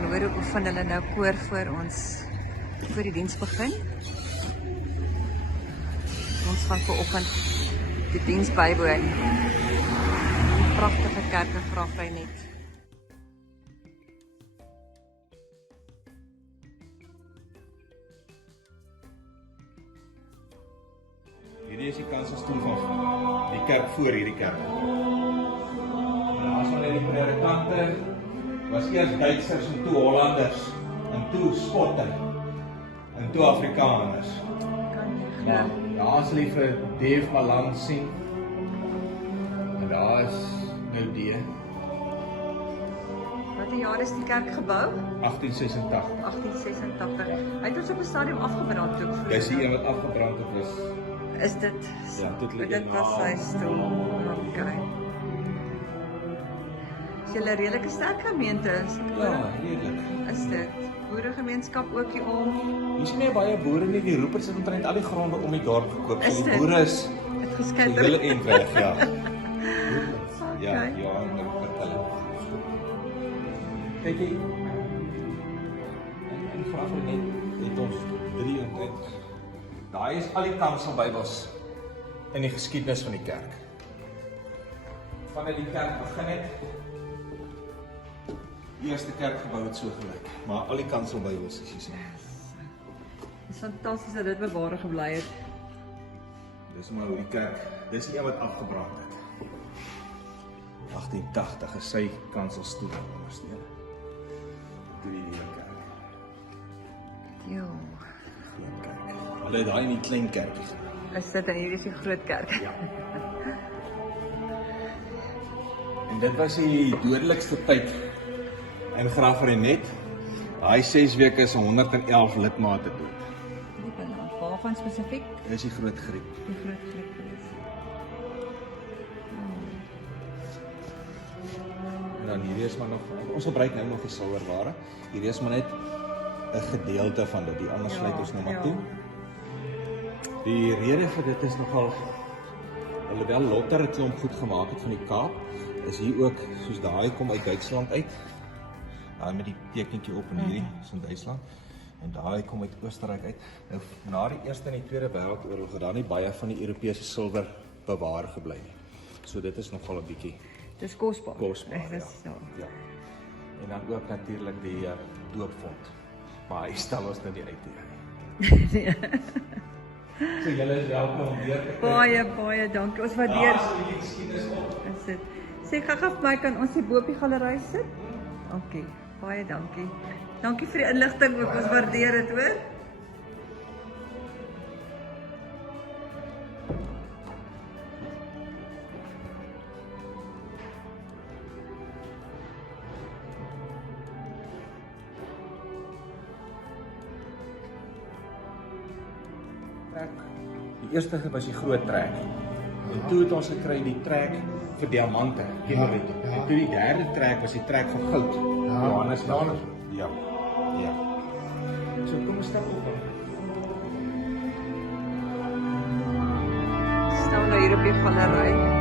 kan hoor hoe oefen hulle nou koor voor die diens begin. Ons gaan vanoggend die diens bywoon. Die pragtige kerk in Graafrenet. Hierdie is die kanselstoel van die kerk voor hierdie kerk. Daar sal die predikante was eers Duitsers en toe Hollanders en toe Skotte en toe Afrikaners. Maar daar sal jy vir Dave Malan sien. En daar is nou die Wat jaar is die kerk gebou? 1886. 1886. Hy het ons op 'n stadium afgebrand toe. Dis die een wat afgebrand het is. Is dit? Ja, dit was sy stoel. Okay. Is julle 'n redelike sterk gemeente? Ja, redelik. Is dit? Boeregemeenskap ook hier om? Hier is nie baie boere nie, die roepers het omtrent al die gronde om die dorp gekoop. Is So die dit? boere is Het so geskinder. hele eind weg, ja. Ja, Okay. ja, met hulle. Kyk hier. En Graafrenet het ons 3 omtrent. Daai is al die kanselbybels in die geskiedenis van die kerk. Vandat die kerk begin het, die eerste kerkgebou het so gelyk, maar al die kanselbybels is hier so. Dit is fantasties dat dit bewaar gebly het. Dis maar hoe die kerk, dis die een wat afgebrand het. 1880 is sy kanselstoel ondersteun. Toe die hele kerk. Jo. Groot kerk. Hulle het daai in die klein kerkie gebou. Is dit en hier is die groot kerk. Ja. En dit was die dodelikste tyd in Graafrenet. Daai 6 weke is 111 lidmate dood. Die beland. Waarvan spesifiek? Dis die groot griep. Die groot griep gewees. En dan hierdie is maar nog, ons gebruik nou nog die silwerware. Hierdie is maar net 'n gedeelte van dit. Die ander sluit ons nou maar toe. Die rede vir dit is nogal, alhoewel Lotter 'n klomp goed gemaak het van die Kaap, is hier ook, soos daai kom uit Duitsland uit. Daai met die tekentjie op en hierdie is in Duitsland. En daai kom uit Oostenryk uit. Nou, na die Eerste en die Tweede Wêreldoorlog het daar nie baie van die Europese silwer bewaar gebly nie. So dit is nogal 'n bietjie Dis kosbaar. kosbaar, Dis ja. ja. En dan ook natuurlik die doopvond. Maar hy stel ons nou nie uit hier. So julle is welkom om weer te kyk. Baie dankie. Ons waardeer. Daar is die geskiedenis op. Is dit. Sê gou vir my, kan ons hier bo op die galery sit? Okay. Baie dankie. Dankie vir die inligting ook. Ons waardeer dit, hoor. Die eerste was die groot trek. En toe het ons gekry die trek vir diamante, emerite. En toe die derde trek was die trek vir goud. Johannesburg. Ja. Ja. So kom ons stap op. Staan nou hier op die galery.